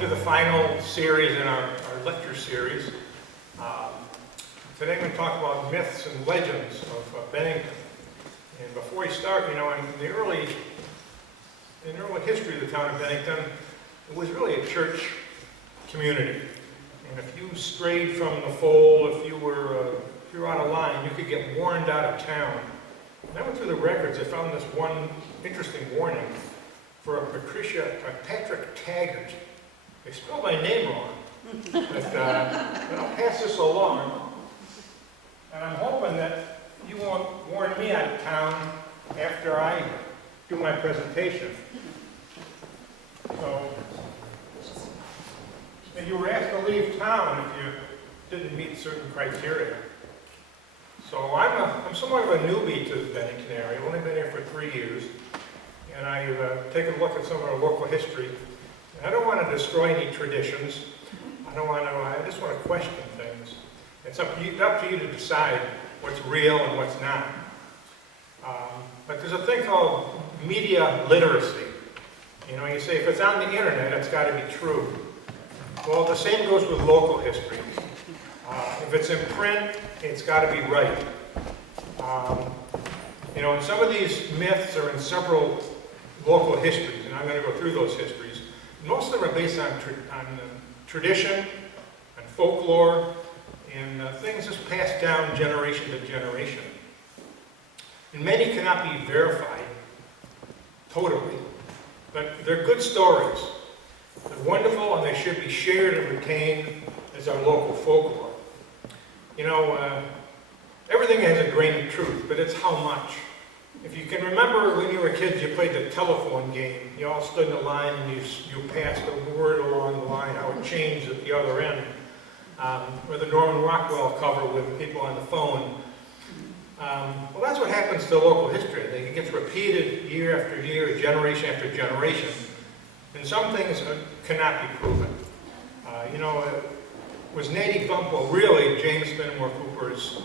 to the final series in our lecture series. Today I'm going to talk about myths and legends of Bennington. And before we start, in the early history of the town of Bennington, it was really a church community. And if you strayed from the fold, if you were out of line, you could get warned out of town. And I went through the records. I found this one interesting warning for a Patrick Taggart. They spelled my name wrong. But I'll pass this along. And I'm hoping that you won't warn me out of town after I do my presentation. So, and you were asked to leave town if you didn't meet certain criteria. So I'm somewhat of a newbie to the Bennington area. I've only been here for 3 years. And I've taken a look at some of our local history. And I don't want to destroy any traditions. I just want to question things. It's up to you to decide what's real and what's not. But there's a thing called media literacy. You say if it's on the internet, it's got to be true. Well, the same goes with local history. If it's in print, it's got to be right. And some of these myths are in several local histories, and I'm going to go through those histories. Most of them are based on tradition and folklore and things just passed down generation to generation. And many cannot be verified totally, but they're good stories. They're wonderful, and they should be shared and retained as our local folklore. Everything has a grain of truth, but it's how much. If you can remember when you were kids, you played the telephone game. You all stood in a line and you passed a word along the line, how it changed at the other end. Or the Norman Rockwell cover with people on the phone. Well, that's what happens to local history. It gets repeated year after year, generation after generation. And some things cannot be proven. Was Natty Bumpwell really James Fenimore Cooper's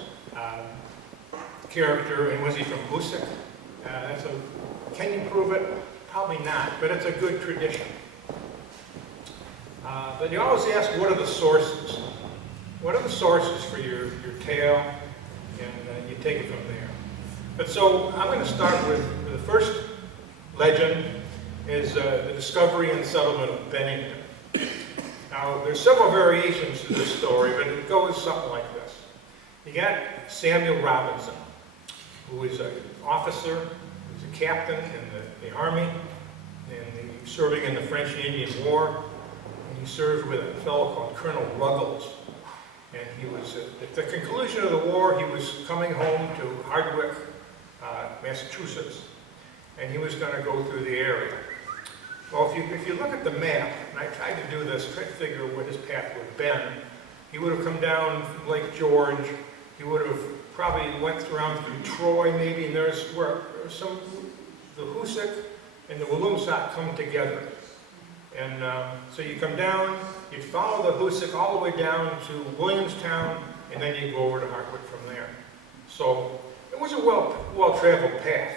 character, and was he from Hoosick? Can you prove it? Probably not, but it's a good tradition. But you always ask, what are the sources? What are the sources for your tale? And you take it from there. But so I'm going to start with the first legend is the discovery and settlement of Bennington. Now, there's several variations to this story, but it goes something like this. You got Samuel Robinson, who is an officer, who's a captain in the Army, and he was serving in the French and Indian War, and he served with a fellow called Colonel Ruggles. And he was, at the conclusion of the war, he was coming home to Hardwick, Massachusetts, and he was going to go through the area. Well, if you look at the map, and I tried to do this, try to figure what his path would have been, he would have come down from Lake George, he would have probably went around through Troy maybe, and there's where the Hoosick and the Walloomsac come together. And so you come down, you follow the Hoosick all the way down to Williamstown, and then you go over to Hardwick from there. So it was a well-traveled path.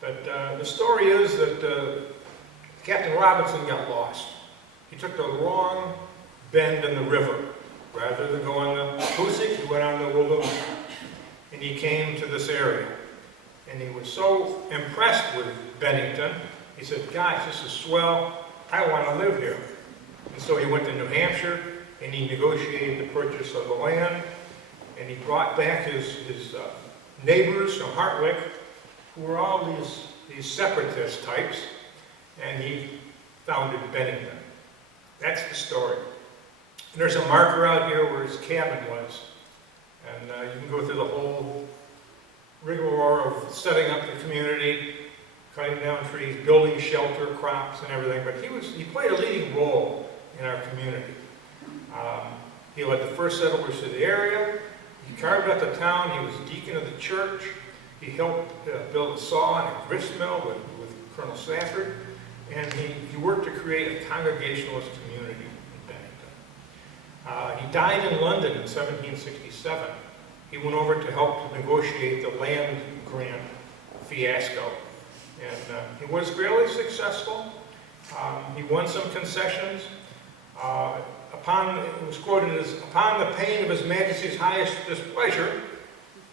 But the story is that Captain Robinson got lost. He took the wrong bend in the river. Rather than go on the Hoosick, he went on the Walloomsac. And he came to this area. And he was so impressed with Bennington, he said, guys, this is swell. I want to live here. And so he went to New Hampshire, and he negotiated the purchase of the land. And he brought back his neighbors from Hardwick, who were all these separatist types, and he founded Bennington. That's the story. And there's a marker out here where his cabin was. And you can go through the whole rigmarole of setting up the community, cutting down trees, building shelter, crops, and everything. But he played a leading role in our community. He led the first settlers to the area. He carved out the town. He was deacon of the church. He helped build a saw and a grist mill with Colonel Stafford. And he worked to create a Congregationalist community in Bennington. He died in London in 1767. He went over to help to negotiate the land grant fiasco. And he was fairly successful. He won some concessions, It was quoted as, "Upon the pain of His Majesty's highest displeasure,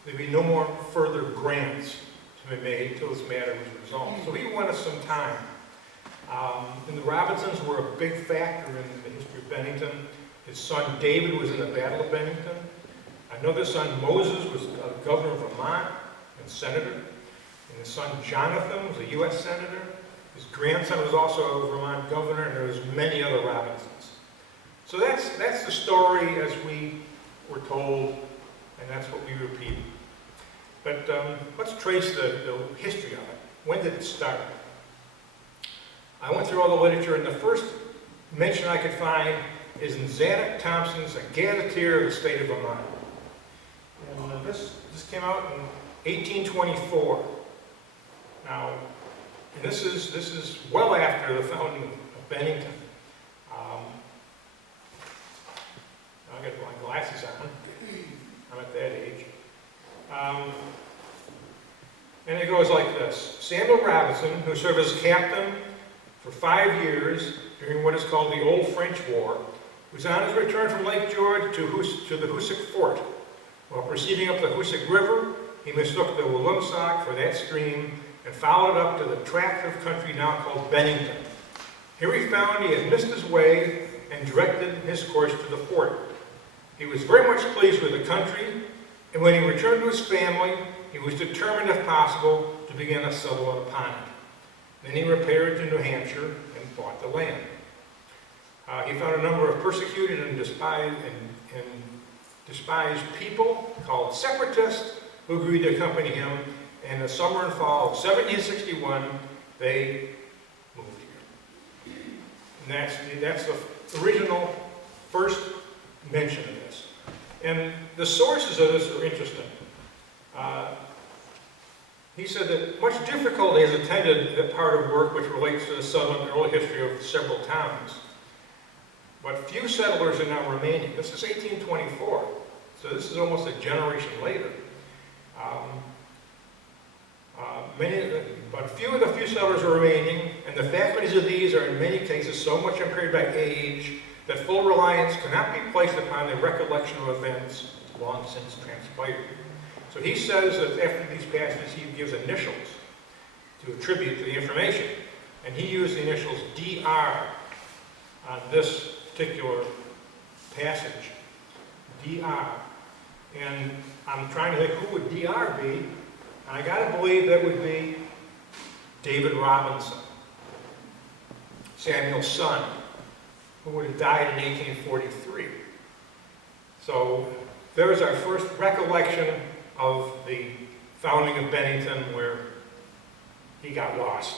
there be no more further grants to be made till this matter was resolved." So he wanted some time. And the Robinsons were a big factor in the history of Bennington. His son David was in the Battle of Bennington. Another son, Moses, was governor of Vermont and senator. And his son Jonathan was a U.S. senator. His grandson was also a Vermont governor, and there was many other Robinsons. So that's the story as we were told, and that's what we repeat. But let's trace the history of it. When did it start? I went through all the literature, and the first mention I could find is in Zadok Thompson's A Gazetteer of the State of Vermont. And this came out in 1824. Now, and this is well after the founding of Bennington. I've got my glasses on. I'm at that age. And it goes like this. Samuel Robinson, who served as captain for 5 years during what is called the Old French War, was on his return from Lake George to the Hoosick Fort. While proceeding up the Hoosick River, he mistook the Willemsack for that stream and followed it up to the tract of country now called Bennington. Here he found he had missed his way and directed his course to the fort. He was very much pleased with the country, and when he returned to his family, he was determined, if possible, to begin a settlement upon it. Then he repaired to New Hampshire and bought the land. He found a number of persecuted and despised people called separatists who agreed to accompany him. And in the summer and fall of 1761, they moved here. And that's the original first mention of this. And the sources of this are interesting. He said that much difficulty has attended that part of work which relates to the settlement and early history of several towns. But few settlers are now remaining. This is 1824, so this is almost a generation later. But few of the few settlers are remaining, and the faculties of these are in many cases so much impaired by age that full reliance cannot be placed upon the recollection of events long since transpired. So he says that after these passages, he gives initials to attribute to the information. And he used the initials DR on this particular passage. DR. And I'm trying to think, who would DR be? And I got to believe that would be David Robinson, Samuel's son, who would have died in 1843. So there's our first recollection of the founding of Bennington, where he got lost.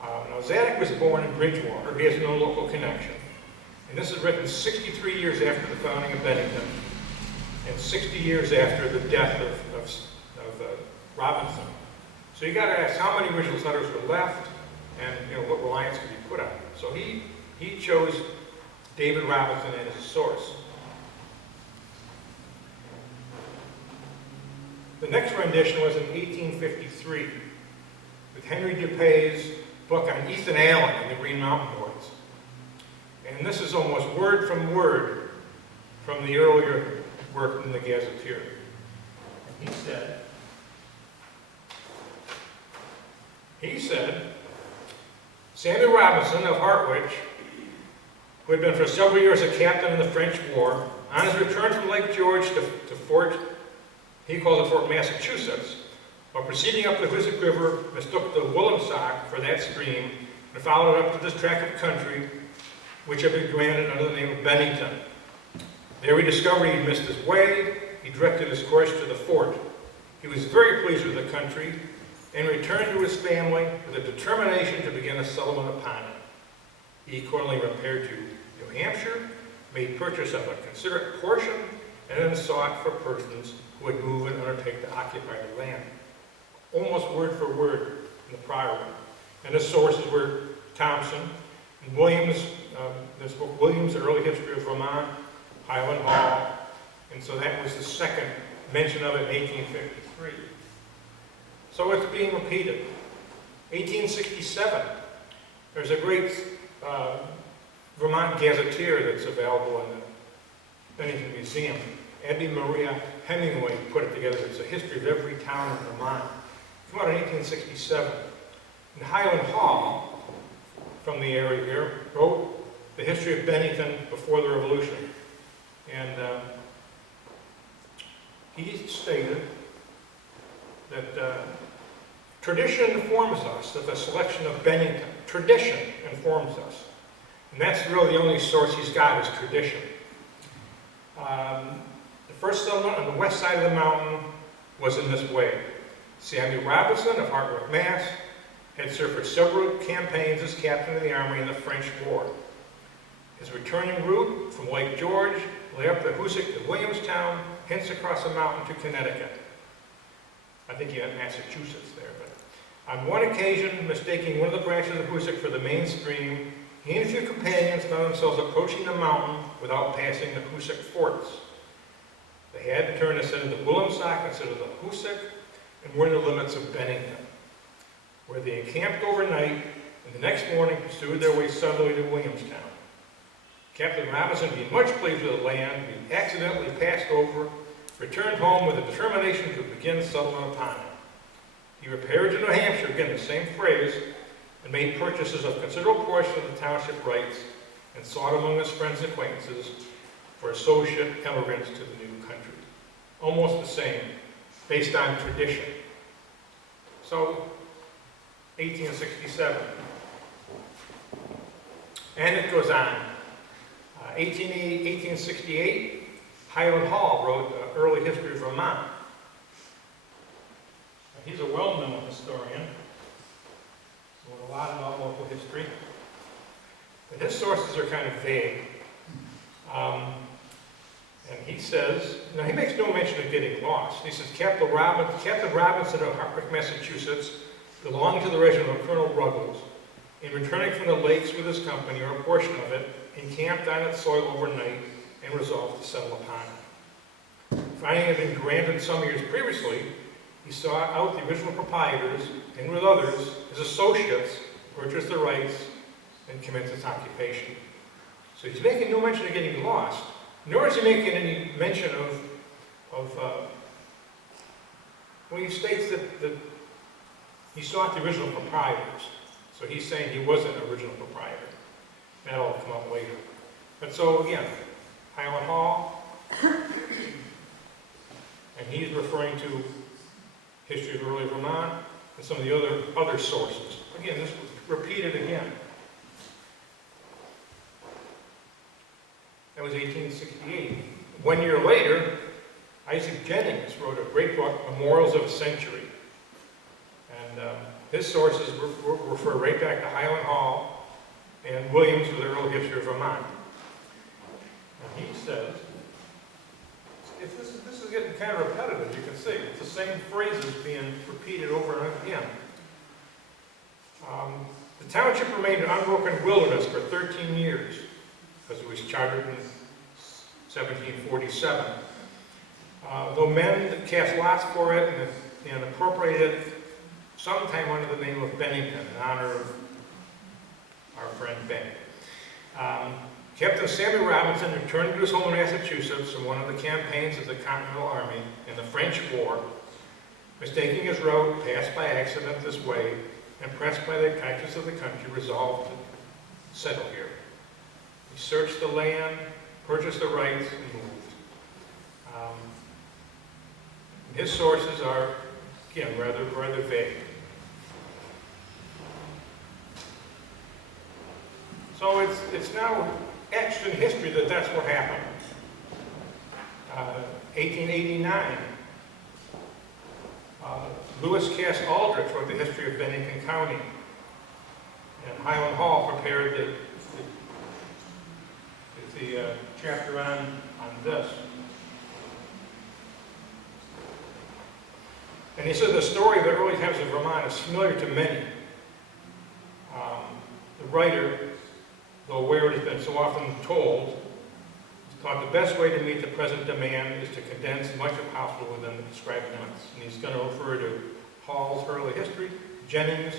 Now, Zadok was born in Bridgewater. He has no local connection. And this is written 63 years after the founding of Bennington, and 60 years after the death of Robinson. So you got to ask how many original settlers were left, and what reliance could be put on them. So he chose David Robinson as his source. The next rendition was in 1853 with Henry Dupay's book on Ethan Allen and the Green Mountain Boys. And this is almost word from word from the earlier work in the Gazetteer. And he said, Samuel Robinson of Hartwich, who had been for several years a captain in the French War, on his return from Lake George to Fort, he called it Fort Massachusetts, while proceeding up the Hoosick River, mistook the Willemsack for that stream, and followed it up to this tract of country, which had been granted under the name of Bennington. There he discovered he had missed his way. He directed his course to the fort. He was very pleased with the country, and returned to his family with a determination to begin a settlement upon it. He accordingly repaired to New Hampshire, made purchase of a considerate portion, and then sought for persons who would move and undertake to occupy the land. Almost word for word in the prior one. And the sources were Thompson and Williams, this book, Williams, The Early History of Vermont, Highland Hall, and so that was the second mention of it in 1853. So it's being repeated. 1867, there's a great Vermont Gazetteer that's available in the Bennington Museum. Abby Maria Hemingway put it together. It's a history of every town in Vermont. It came out in 1867. And Highland Hall, from the area here, wrote the history of Bennington before the Revolution. And he stated that tradition informs us that the selection of Bennington, tradition informs us. And that's really the only source he's got is tradition. The first settlement on the west side of the mountain was in this way. Samuel Robinson of Hartwick, Mass. had served for several campaigns as captain of the army in the French War. His returning route from Lake George lay up the Hoosick to Williamstown, hence across the mountain to Connecticut. I think you had Massachusetts there, but on one occasion, mistaking one of the branches of the Hoosick for the main stream, he and a few companions found themselves approaching the mountain without passing the Hoosick forts. They had to turn ascend the Willemstock instead of the Hoosick, and were in the limits of Bennington, where they encamped overnight, and the next morning pursued their way southerly to Williamstown. Captain Robinson, being much pleased with the land he accidentally passed over, returned home with a determination to begin settlement upon it. He repaired to New Hampshire, again the same phrase, and made purchases of considerable portion of the township rights, and sought among his friends and acquaintances for associate emigrants to the new country. Almost the same, based on tradition. So, 1867. And it goes on. 1868, Highland Hall wrote the early history of Vermont. He's a well-known historian, wrote a lot about local history. But his sources are kind of vague. And he says, now he makes no mention of getting lost. He says, Captain Robinson of Hartwick, Massachusetts, belonged to the regiment of Colonel Ruggles. In returning from the lakes with his company, or a portion of it, encamped on its soil overnight and resolved to settle upon it. Finding it had been granted some years previously, he sought out the original proprietors, and with others, his associates, purchased the rights and commenced its occupation. So he's making no mention of getting lost, nor is he making any mention of well, he states that he sought the original proprietors. So he's saying he wasn't an original proprietor. That'll all come up later. But so again, Highland Hall, and he's referring to history of early Vermont and some of the other sources. Again, this was repeated again. That was 1868. 1 year later, Isaac Jennings wrote a great book, Memorials of a Century. And his sources refer right back to Highland Hall and Williams with the early history of Vermont. And he says, this is getting kind of repetitive, you can see. It's the same phrases being repeated over and over again. The township remained an unbroken wilderness for 13 years, because it was chartered in 1747. Though men cast lots for it and appropriated it sometime under the name of Bennington, in honor of our friend Ben. Captain Samuel Robinson returned to his home in Massachusetts from one of the campaigns of the Continental Army in the French War, mistaking his route, passed by accident this way, and pressed by the kindness of the country, resolved to settle here. He searched the land, purchased the rights, and moved. His sources are, again, rather vague. So it's now etched in history that that's what happened. 1889, Lewis Cass Aldrich wrote the history of Bennington County, and Highland Hall prepared the chapter on this. And he said the story of the early times of Vermont is familiar to many. The writer, though aware it has been so often told, thought the best way to meet the present demand is to condense much as possible within the prescribed limits. And he's going to refer to Hall's early history, Jennings,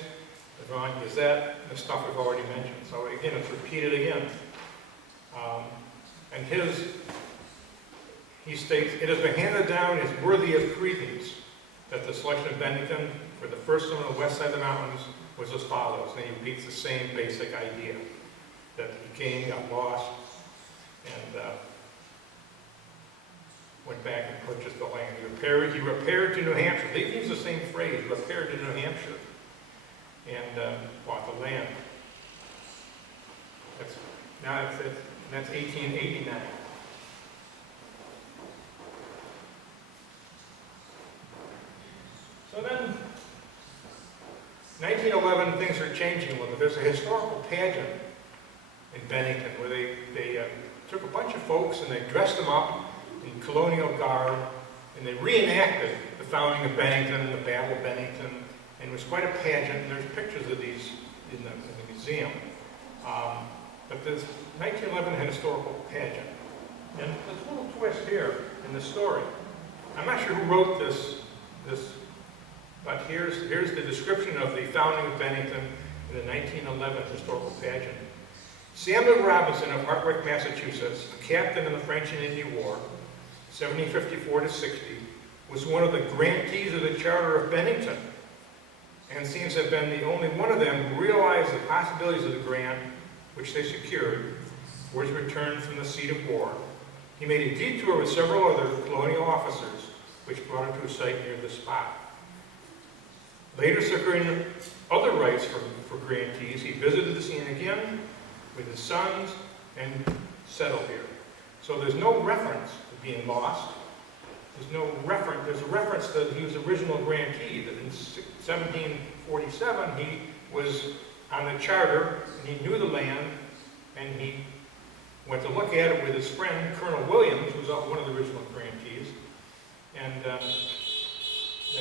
the Vermont Gazette, the stuff we've already mentioned. So again, it's repeated again. And he states, "It has been handed down as worthy of credence that the selection of Bennington for the first one on the west side of the mountains was as follows." And he repeats the same basic idea, that he came, got lost, and went back and purchased the land. He repaired to New Hampshire. They use the same phrase, repaired to New Hampshire, and bought the land. That's 1889. So then, 1911, things are changing a little bit. There's a historical pageant in Bennington where they took a bunch of folks and they dressed them up in colonial garb, and they reenacted the founding of Bennington, the Battle of Bennington, and it was quite a pageant. And there's pictures of these in the museum. But this 1911 historical pageant. And there's a little twist here in the story. I'm not sure who wrote this, but here's the description of the founding of Bennington in the 1911 historical pageant. Samuel Robinson of Hartwick, Massachusetts, a captain in the French and Indian War, 1754 to 60, was one of the grantees of the Charter of Bennington, and seems to have been the only one of them who realized the possibilities of the grant which they secured for his return from the seat of war. He made a detour with several other colonial officers, which brought him to a site near the spot. Later securing other rights for grantees, he visited the scene again with his sons and settled here. So there's no reference to being lost. There's a reference that he was the original grantee, that in 1747 he was on the charter, and he knew the land, and he went to look at it with his friend, Colonel Williams, who was one of the original grantees, and then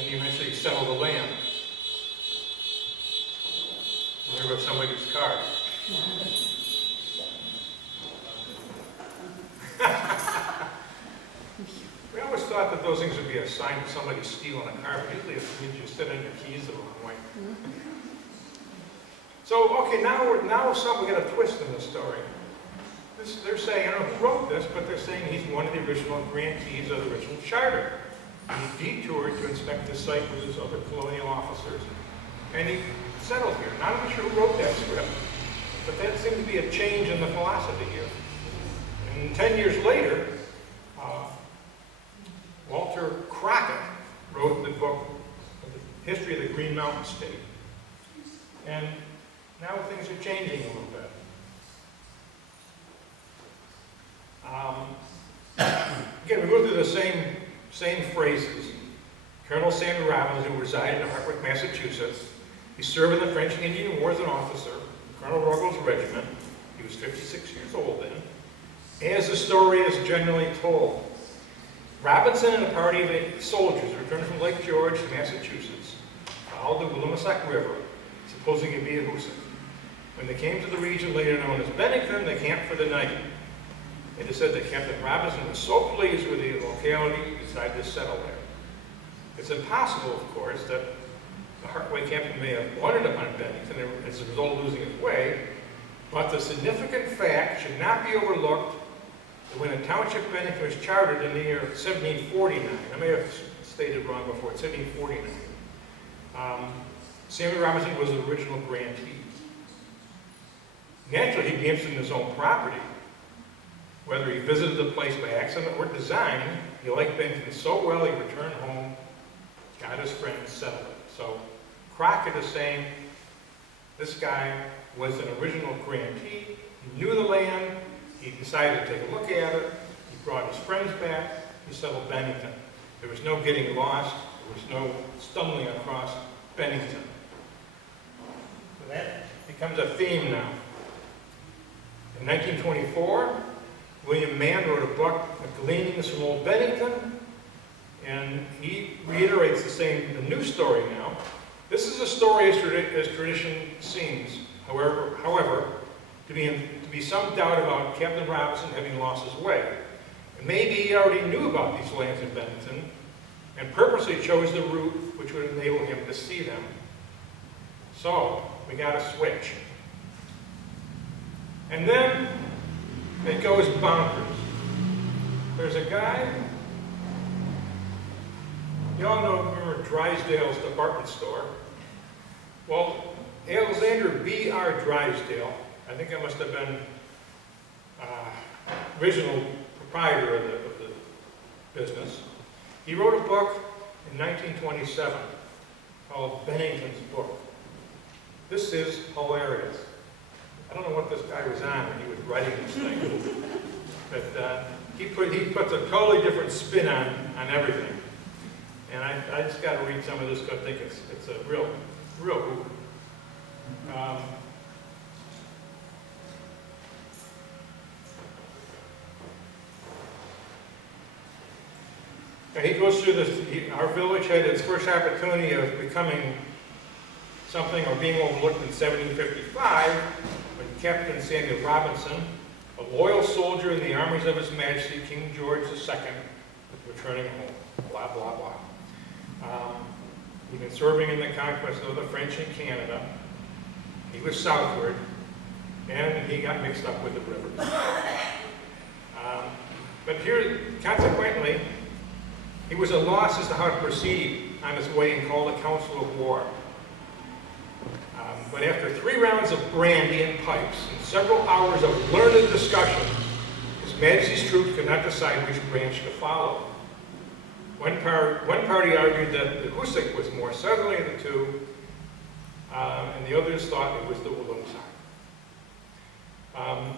he eventually settled the land. There goes somebody's car. We always thought that those things would be a sign of somebody stealing a car, but usually it means you sit on your keys the wrong way. So, okay, now we got a twist in the story. They're saying, I don't know who wrote this, but they're saying he's one of the original grantees of the original charter. And he detoured to inspect the site with his other colonial officers, and he settled here. Not even sure who wrote that script, but that seems to be a change in the philosophy here. And 10 years later, Walter Crockett wrote the book, The History of the Green Mountain State. And now things are changing a little bit. Again, we go through the same phrases. Colonel Samuel Robinson, who resided in Hartwick, Massachusetts, he served in the French and Indian War as an officer, Colonel Ruggles' regiment. He was 56 years old then. As the story is generally told, Robinson and a party of soldiers returned from Lake George to Massachusetts, followed the Willimasac River, supposing it be a Hoosick. When they came to the region later known as Bennington, they camped for the night. It is said that Captain Robinson was so pleased with the locality, he decided to settle there. It's impossible, of course, that the Hartway captain may have wanted upon Bennington as a result of losing his way, but the significant fact should not be overlooked that when the township Bennington was chartered in the year 1749, I may have stated wrong before, 1749, Samuel Robinson was the original grantee. Naturally, he'd be interested in his own property. Whether he visited the place by accident or design, he liked Bennington so well he returned home, got his friends, settled it. So Crockett is saying this guy was an original grantee, he knew the land, he decided to take a look at it, he brought his friends back, he settled Bennington. There was no getting lost, there was no stumbling across Bennington. So that becomes a theme now. In 1924, William Mann wrote a book, Gleanings from Old Bennington, and he reiterates the new story now. This is a story as tradition seems. However, to be some doubt about Captain Robinson having lost his way. And maybe he already knew about these lands in Bennington, and purposely chose the route which would enable him to see them. So, we got a switch. And then, It goes bonkers. There's a guy, you all know, remember Drysdale's department store? Well, Alexander B.R. Drysdale, I think that must have been original proprietor of the business. He wrote a book in 1927 called Bennington's Book. This is hilarious. I don't know what this guy was on when he was writing this thing, but he puts a totally different spin on everything. And I just got to read some of this because I think it's a real hoot. He goes through this. Our village had its first opportunity of becoming something or being overlooked in 1755 when Captain Samuel Robinson, a loyal soldier in the armies of His Majesty King George II, was returning home. Blah, blah, blah. He'd been serving in the conquest of the French in Canada. He was southward, and he got mixed up with the rivers. But here, consequently, he was at a loss as to how to proceed on his way and called a council of war. But after 3 rounds of brandy and pipes and several hours of learned discussion, His Majesty's troops could not decide which branch to follow. One party argued that the Hoosick was more southerly of the two, and the others thought it was the Willemsach.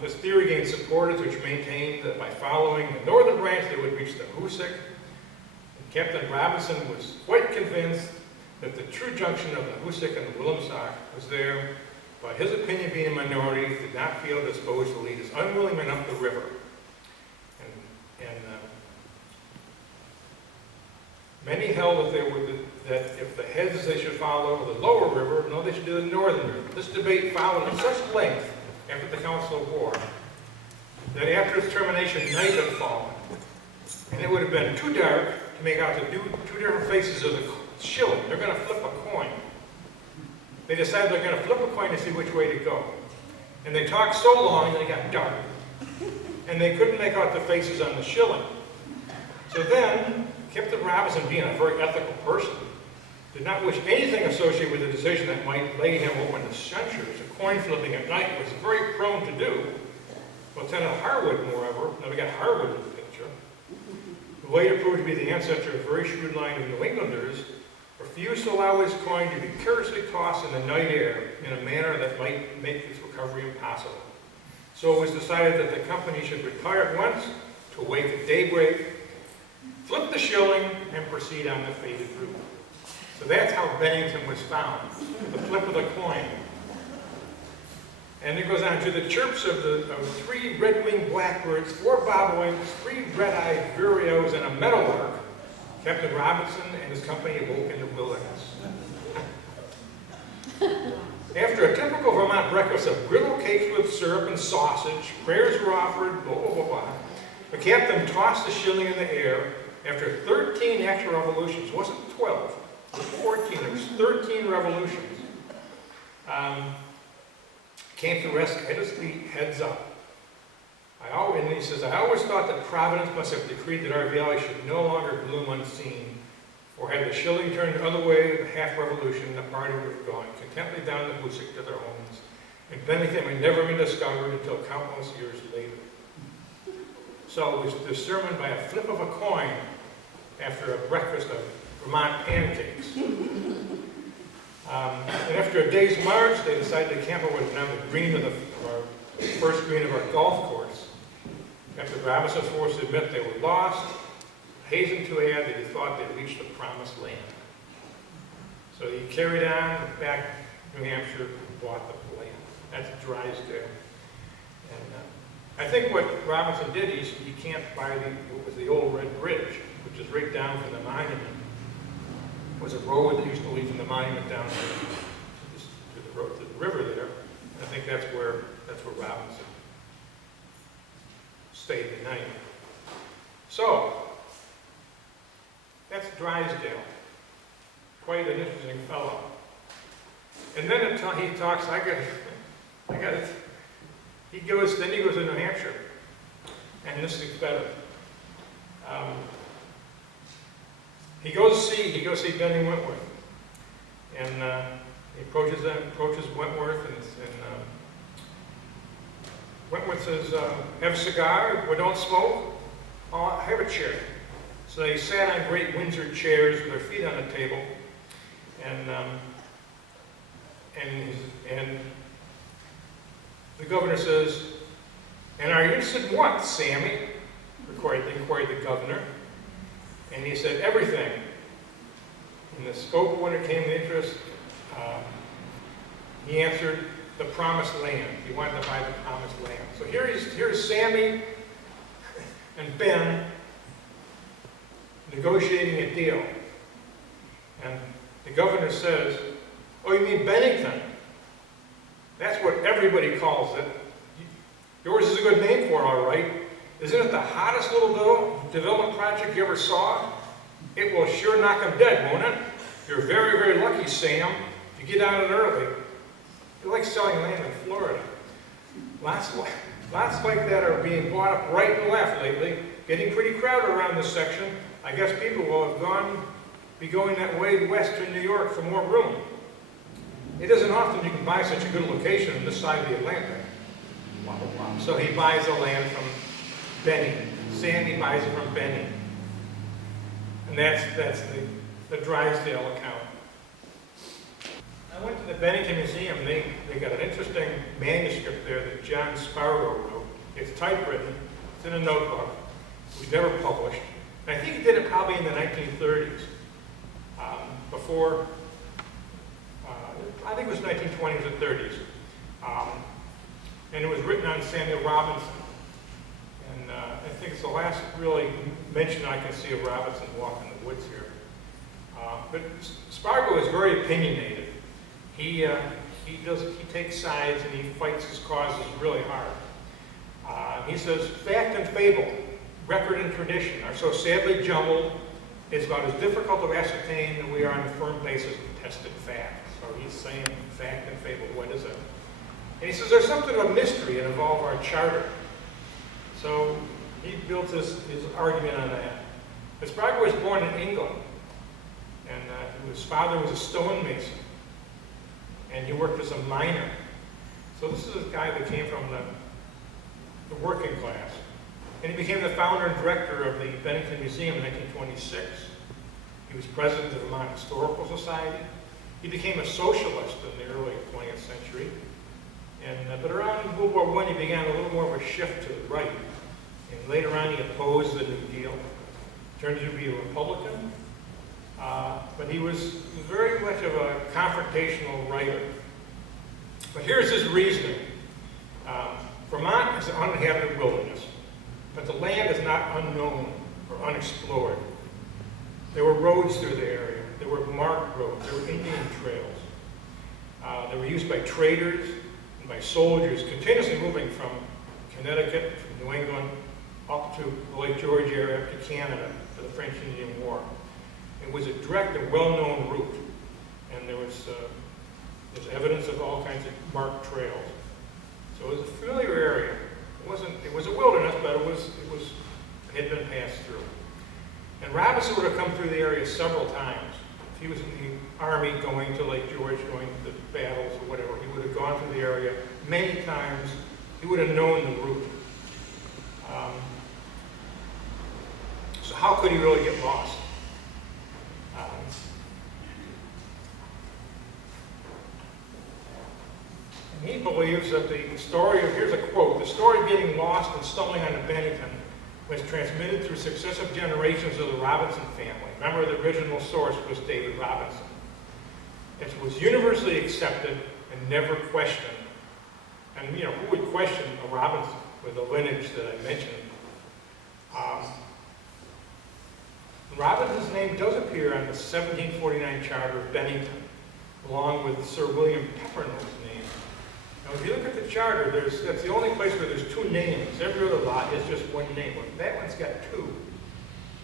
This theory gained supporters which maintained that by following the northern branch they would reach the Hoosick. And Captain Robinson was quite convinced that the true junction of the Hoosick and the Willemsach was there, but his opinion being a minority, did not feel disposed to lead his unwilling men up the river. Many held that if the heads they should follow the lower river, no, they should do the northern river. This debate followed at such length after the Council of War that after its termination, night had fallen, and it would have been too dark to make out the two different faces of the shilling. They're going to flip a coin. They decided they're going to flip a coin to see which way to go. And they talked so long that it got dark. And they couldn't make out the faces on the shilling. So then, Captain Robinson, being a very ethical person, did not wish anything associated with a decision that might lay him open to censure. So coin flipping at night was very prone to do. Lieutenant Harwood, moreover, now we got Harwood in the picture, who later proved to be the ancestor of a very shrewd line of New Englanders, refused to allow his coin to be carelessly tossed in the night air in a manner that might make its recovery impossible. So it was decided that the company should retire at once to awake at daybreak, flip the shilling, and proceed on the fated route. So that's how Bennington was found, the flip of the coin. And it goes on to the chirps of 3 red-winged blackbirds, 4 bobolinks, 3 red-eyed vireos, and a meadowlark. Captain Robinson and his company awoke in the wilderness. After a typical Vermont breakfast of griddle cakes with syrup and sausage, prayers were offered, blah, blah, blah, blah. The captain tossed the shilling in the air. After 13 actual revolutions, it wasn't 12, it was 14, it was 13 revolutions. Came to rest at his feet, heads up. And he says, I always thought that Providence must have decreed that our valley should no longer gloom unseen. For had the shilling turned the other way of the half-revolution, the party would have gone contentedly down the Hoosick to their homes, and Bennington had never been discovered until countless years later. So it was discerned by a flip of a coin after a breakfast of Vermont pancakes. And after a day's march, they decided to camp over down the green of our first green of our golf course. Captain Robinson's forced to admit they were lost, hastened to add that he thought they'd reached the promised land. So he carried on back to New Hampshire and bought the land. That's Drysdale. And I think what Robinson did, he camped by what was the old Red Bridge, which is right down from the monument. It was a road that used to lead from the monument down to the river there. I think that's where Robinson stayed the night. So that's Drysdale. Quite an interesting fellow. And then he talks. He goes to New Hampshire. and this is better. He goes to see Benny Wentworth, and he approaches Wentworth, and Wentworth says, "Have a cigar? Or don't smoke? Oh, have a chair." So they sat on great Windsor chairs with their feet on the table, and the governor says, "And are you interested in what, Sammy?" inquired the governor. And he said, "Everything." In the scope of when it came to interest, he answered, "The promised land." He wanted to buy the promised land. So here's Sammy and Ben negotiating a deal. And the governor says, "Oh, you mean Bennington? That's what everybody calls it. Yours is a good name for it, all right. Isn't it the hottest little development project you ever saw? It will sure knock 'em dead, won't it? You're very, very lucky, Sam. You get on it early." You like selling land in Florida. Lots like that are being bought up right and left lately. Getting pretty crowded around this section. I guess people will be going that way west to New York for more room. It isn't often you can buy such a good location on this side of the Atlantic. Blah, blah, blah. So he buys the land from Benny. Sandy buys it from Benny. And that's the Drysdale account. I went to the Bennington Museum. They got an interesting manuscript there that John Sparrow wrote. It's typewritten. It's in a notebook. It was never published. And I think he did it probably in the 1930s. Before, I think it was 1920s or 30s. And it was written on Samuel Robinson. And I think it's the last really mention I can see of Robinson walking the woods here. But Spargo is very opinionated. He takes sides and he fights his causes really hard. He says, "Fact and fable, record and tradition are so sadly jumbled, it's about as difficult to ascertain that we are on a firm basis of tested fact." So he's saying fact and fable, what is it? And he says there's something of a mystery involved our charter. So he built his argument on that. But Sprague was born in England, and his father was a stonemason, and he worked as a miner. So this is a guy that came from the working class. And he became the founder and director of the Bennington Museum in 1926. He was president of the Vermont Historical Society. He became a socialist in the early 20th century. But around World War I, he began a little more of a shift to the right. And later on, he opposed the New Deal. Turned to be a Republican. But he was very much of a confrontational writer. But here's his reasoning. Vermont is an uninhabited wilderness, but the land is not unknown or unexplored. There were roads through the area. There were marked roads. There were Indian trails. They were used by traders and by soldiers, continuously moving from Connecticut, from New England, up to the Lake George area, up to Canada for the French-Indian War. It was a direct and well-known route, and there's evidence of all kinds of marked trails. So it was a familiar area. It was a wilderness, but it had been passed through. And Robinson would have come through the area several times. If he was in the army going to Lake George, going to the battles or whatever, he would have gone through the area many times. He would have known the route. So how could he really get lost? And he believes that the story of, here's a quote, "The story of getting lost and stumbling onto Bennington was transmitted through successive generations of the Robinson family." Remember, the original source was David Robinson. It was universally accepted and never questioned. And, who would question a Robinson with the lineage that I mentioned? Robinson's name does appear on the 1749 charter of Bennington, along with Sir William Pepperell's name. Now, if you look at the charter, that's the only place where there's two names. Every other lot is just one name. But that one's got two,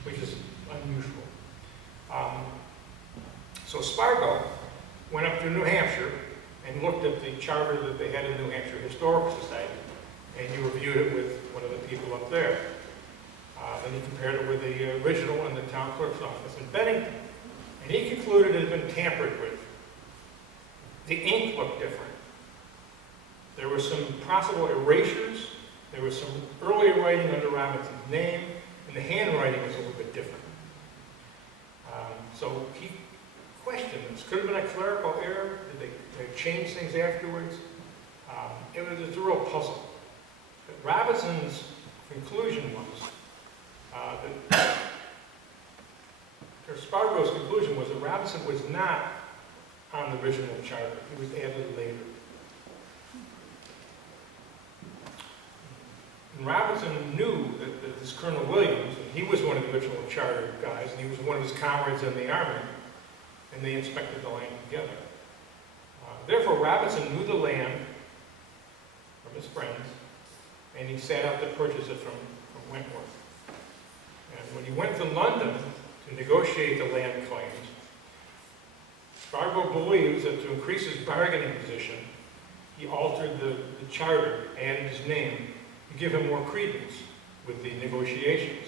which is unusual. So Spargo went up to New Hampshire and looked at the charter that they had in New Hampshire Historical Society. and you reviewed it with one of the people up there. Then he compared it with the original in the town clerk's office in Bennington. And he concluded it had been tampered with. The ink looked different. There were some possible erasures. There was some earlier writing under Robinson's name, and the handwriting was a little bit different. So he questioned this. Could have been a clerical error. Did they change things afterwards? It was a real puzzle. But Robinson's conclusion was or Spargo's conclusion was that Robinson was not on the original charter. He was added later. And Robinson knew that this Colonel Williams, and he was one of the original charter guys, and he was one of his comrades in the Army, and they inspected the land together. Therefore, Robinson knew the land from his friends, and he set out to purchase it from Wentworth. And when he went to London to negotiate the land claims, Spargo believes that to increase his bargaining position, he altered the charter, added his name, to give him more credence with the negotiations.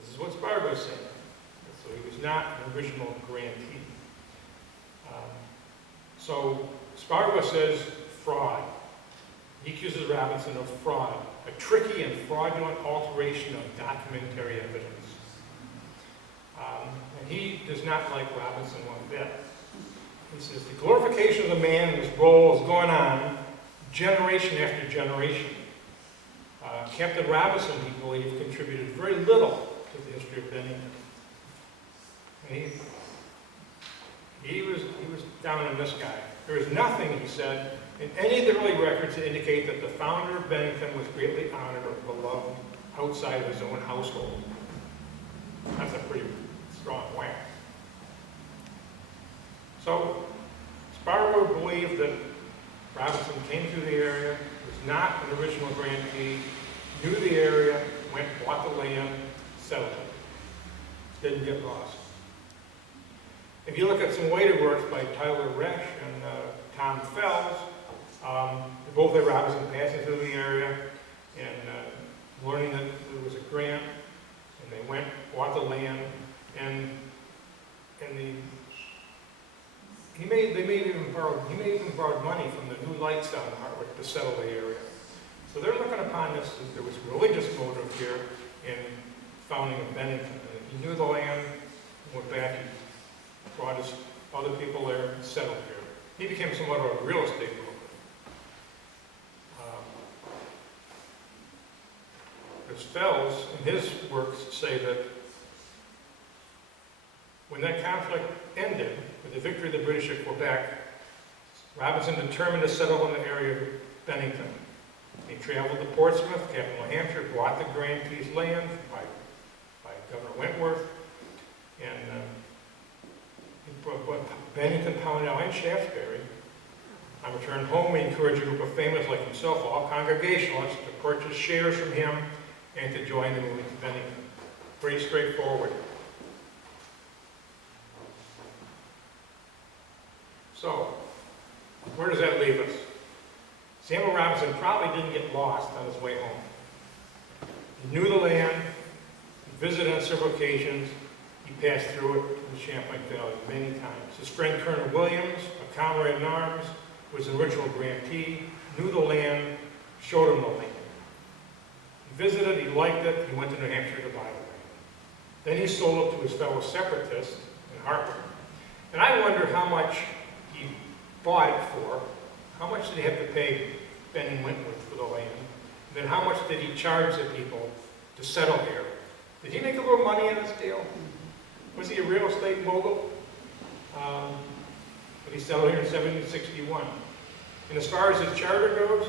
This is what Spargo said. So he was not an original grantee. So Spargo says fraud. He accuses Robinson of fraud, a tricky and fraudulent alteration of documentary evidence. And he does not like Robinson one bit. He says the glorification of the man and his role is going on generation after generation. Captain Robinson, he believed, contributed very little to the history of Bennington. And he was down on this guy. There is nothing, he said, in any of the early records to indicate that the founder of Bennington was greatly honored or beloved outside of his own household. That's a pretty strong whack. So, Spargo believed that Robinson came through the area, was not an original grantee, knew the area, went, bought the land, settled it. Didn't get lost. If you look at some later works by Tyler Resch and Tom Fells, both had Robinson passing through the area and learning that there was a grant, and they went, bought the land, and he may even borrowed money from the New Lights down in Hartwick to settle the area. So they're looking upon this as there was religious motive here in founding of Bennington. He knew the land, went back, he brought his other people there, and settled here. He became somewhat of a real estate broker. As Fells, in his works, say that when that conflict ended, with the victory of the British at Quebec, Robinson determined to settle in the area of Bennington. He traveled to Portsmouth, capital New Hampshire, bought the grantee's land by Governor Wentworth, and Bennington, Pownell, and Shaftesbury. On return home, he encouraged a group of famous like himself, all Congregationalists, to purchase shares from him and to join the movement to Bennington. Pretty straightforward. So, where does that leave us? Samuel Robinson probably didn't get lost on his way home. He knew the land, he visited on several occasions, he passed through it to the Champlain Valley many times. His friend Colonel Williams, a comrade in arms, was an original grantee, knew the land, showed him the land. He visited, he liked it, he went to New Hampshire to buy the land. Then he sold it to his fellow separatists in Hartwick. And I wonder how much he bought it for. How much did he have to pay Benning Wentworth for the land? And then how much did he charge the people to settle here? Did he make a little money in this deal? Was he a real estate mogul? But he settled here in 1761. And as far as his charter goes,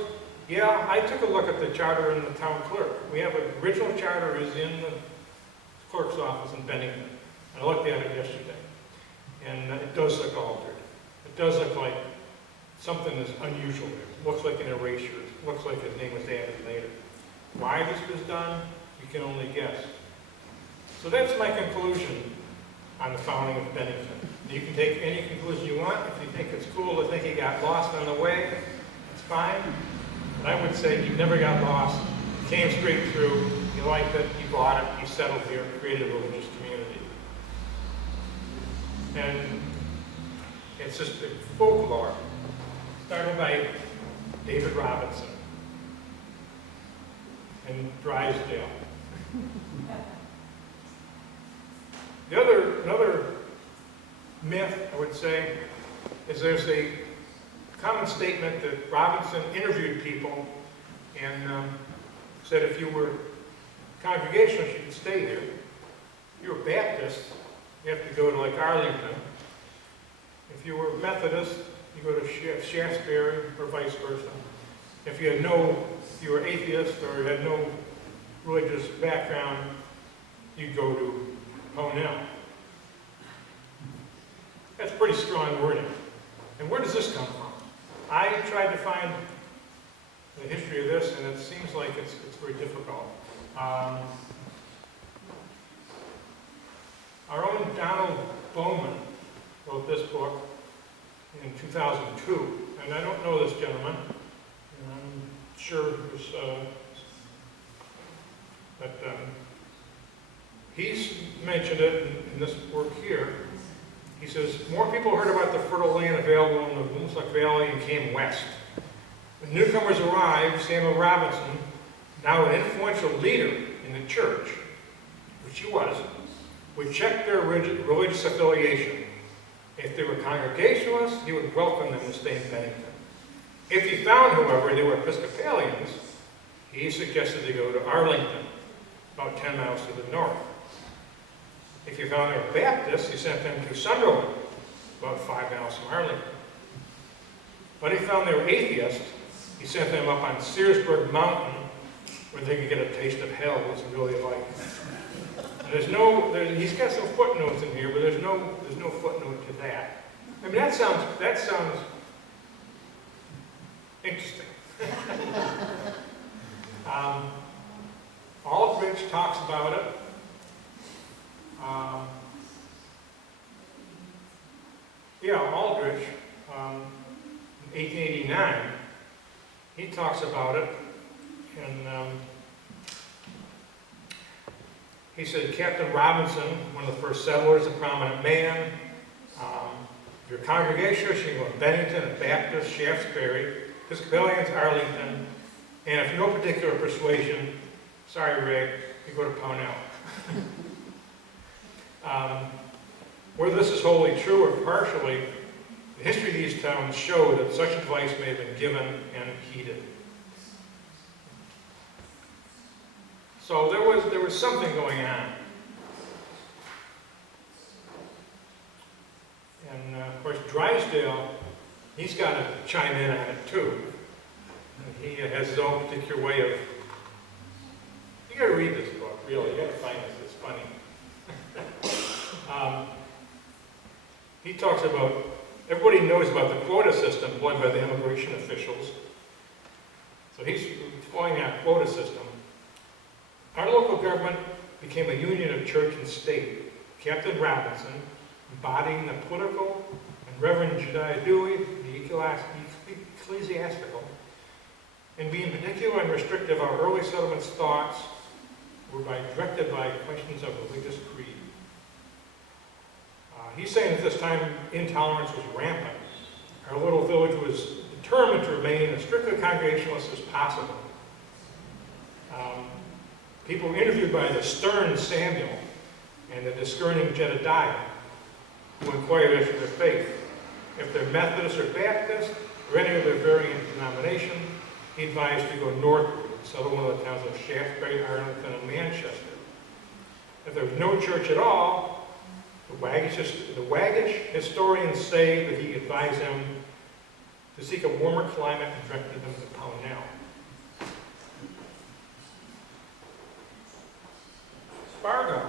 yeah, I took a look at the charter in the town clerk. We have an original charter is in the clerk's office in Bennington. I looked at it yesterday. And it does look altered. It does look like something is unusual there. It looks like an erasure. It looks like his name was added later. Why this was done, you can only guess. So that's my conclusion on the founding of Bennington. You can take any conclusion you want. If you think it's cool to think he got lost on the way, it's fine. And I would say he never got lost. He came straight through. He liked it. He bought it. He settled here, created a religious community. And it's just a folklore, started by David Robinson in Drysdale. Another myth, I would say, is there's a common statement that Robinson interviewed people and said if you were Congregationalist, you could stay here. If you were Baptist, you have to go to like Arlington. If you were Methodist, you go to Shaftesbury, or vice versa. If you were atheist or you had no religious background, you'd go to Ponell. That's pretty strong wording. And where does this come from? I tried to find the history of this, and it seems like it's very difficult. Our own Donald Bowman wrote this book in 2002, and I don't know this gentleman, and I'm sure it was, but he's mentioned it in this work here. He says, more people heard about the fertile land available in the Woonsock Valley and came west. When newcomers arrived, Samuel Robinson, now an influential leader in the church, which he was, would check their religious affiliation. If they were Congregationalists, he would welcome them to stay in Bennington. If he found, however, they were Episcopalians, he suggested they go to Arlington, about 10 miles to the north. If he found they were Baptists, he sent them to Sunderland, about 5 miles from Arlington. But if he found they were atheists, he sent them up on Searsburg Mountain, where they could get a taste of hell, was really like. And he's got some footnotes in here, but there's no footnote to that. I mean, that sounds interesting. Aldrich talks about it. Aldrich, in 1889, he talks about it, and he said, Captain Robinson, one of the first settlers, a prominent man. If you're Congregationalist, you can go to Bennington, a Baptist, Shaftesbury, Episcopalians, Arlington, and if no particular persuasion, sorry, Ray, you go to Ponell. Whether this is wholly true or partially, the history of these towns show that such advice may have been given and heeded. So there was something going on. And of course, Drysdale, he's got to chime in on it too. And he has his own particular way of. You got to read this book, really. You got to find this. It's funny. He talks about, everybody knows about the quota system employed by the immigration officials. So he's employing that quota system. Our local government became a union of church and state. Captain Robinson, embodying the political, and Reverend Jediah Dewey, the ecclesiastical, and being particular and restrictive, our early settlements' thoughts were directed by questions of religious creed. He's saying at this time intolerance was rampant. Our little village was determined to remain as strictly Congregationalist as possible. People were interviewed by the stern Samuel and the discerning Jedediah, who inquired as to their faith. If they're Methodist or Baptist, or any other varying denomination, he advised to go northward and settle one of the towns of Shaftesbury, Arlington, and Manchester. If there was no church at all, the waggish historians say that he advised them to seek a warmer climate and directed them to Ponell. Spargo,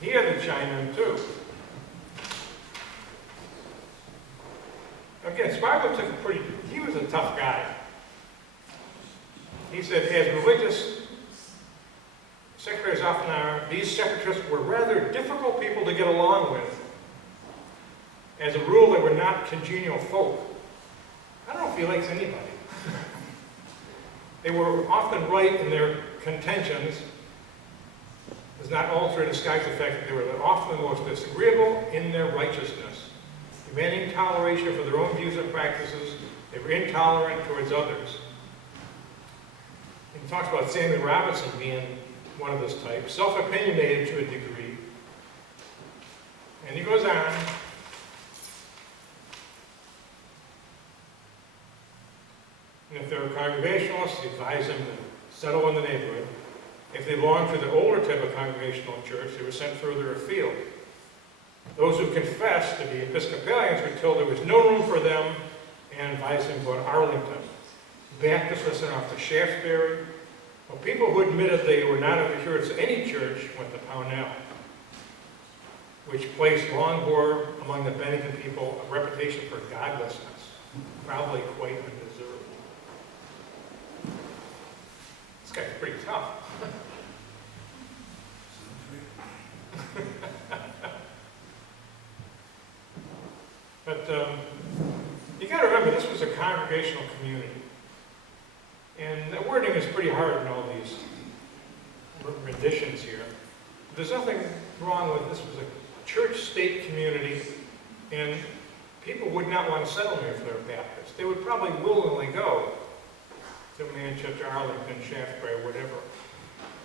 he had to chime in too. Again, Spargo he was a tough guy. He said, as religious secretaries often are, these separatists were rather difficult people to get along with. As a rule, they were not congenial folk. I don't know if he likes anybody. They were often right in their contentions. Does not alter or disguise the fact that they were often the most disagreeable in their righteousness. Demanding toleration for their own views and practices, they were intolerant towards others. He talks about Samuel Robinson being one of this type, self-opinionated to a degree. And he goes on. And if they were Congregationalists, he advised them to settle in the neighborhood. If they belonged to the older type of Congregational church, they were sent further afield. Those who confessed to be Episcopalians were told there was no room for them and advised them to go to Arlington. Baptists were sent off to Shaftesbury. Well, people who admitted they were not adherents to any church went to Pownell, which placed Longbourn among the Bennington people a reputation for godlessness, probably quite undeserved. This guy's pretty tough. But you got to remember, this was a congregational community. And the wording is pretty hard in all these renditions here. There's nothing wrong with this. It was a church-state community, and people would not want to settle here if they were Baptists. They would probably willingly go to Manchester, Arlington, Shaftesbury, whatever.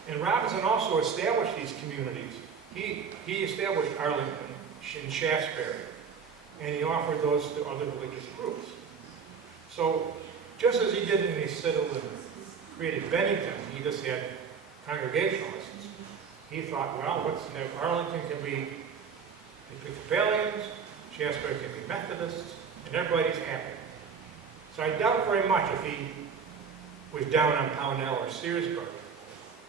And Robinson also established these communities. He established Arlington and Shaftesbury, and he offered those to other religious groups. So, just as he did when he settled and created Bennington, he just had Congregationalists. He thought, well, Arlington can be Episcopalians, Shaftesbury can be Methodists, and everybody's happy. So I doubt very much if he was down on Pownell or Searsburg.